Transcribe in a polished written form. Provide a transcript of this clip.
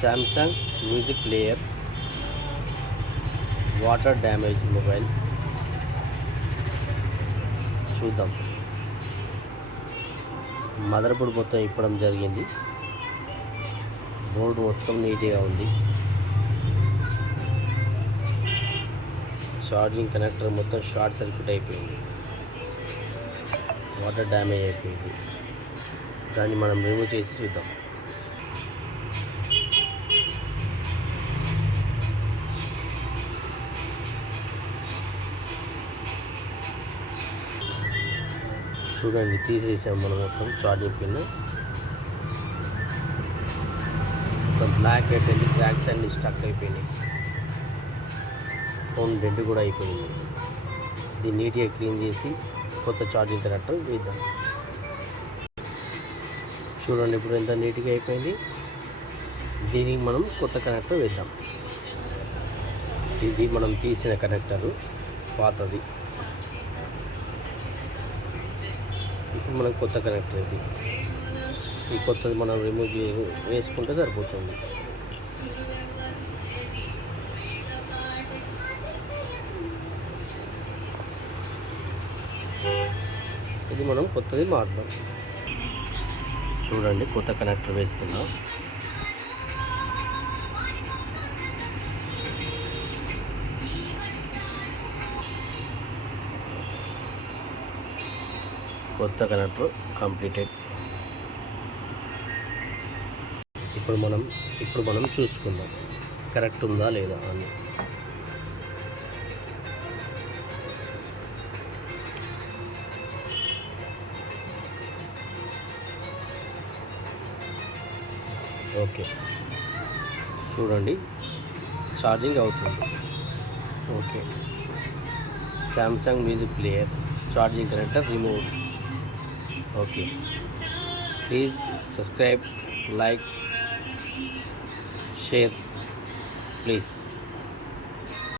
Samsung music player, water damage mobile. చూద్దాం. Mother board మొత్తం ఇప్పడం జరిగింది. బోర్డు మొత్తం నీట్గా ఉంది. ఛార్జింగ్ కనెక్టర్ మొత్తం షార్ట్ సర్క్యూట్ అయిపోయింది, వాటర్ డ్యామేజ్ అయిపోయింది. దాన్ని మనం రిమూవ్ చేసి చూద్దాం. చూడండి, తీసేసాం మనం మొత్తం ఛార్జింగ్ పిన్. మొత్తం బ్లాక్ అయిపోయింది, క్రాక్స్ అన్ని స్టక్ అయిపోయినాయి, ఫోన్ డెడ్ కూడా అయిపోయింది. దీన్ని నీట్గా క్లీన్ చేసి కొత్త ఛార్జింగ్ కనెక్టర్ వేద్దాం. చూడండి ఇప్పుడు ఎంత నీట్గా అయిపోయింది. దీనికి మనం కొత్త కనెక్టర్ వేద్దాం. ఇది మనం తీసిన కనెక్టరు, పాతది. ఇప్పుడు మనం కొత్త కనెక్టర్ ఇది. ఈ కొత్తది మనం రిమూవ్ వేసుకుంటే సరిపోతుంది. ఇది మనం కొత్తది మార్దాం. చూడండి, కొత్త కనెక్టర్ వేస్తున్నాం. కొత్త కనెక్టర్ కంప్లీటెడ్. ఇప్పుడు మనం చూసుకుందాం కరెక్ట్ ఉందా లేదా అని. ఓకే, చూడండి ఛార్జింగ్ అవుతుంది. Okay, Samsung music player charging connector remove. Okay, please subscribe, like, share, please.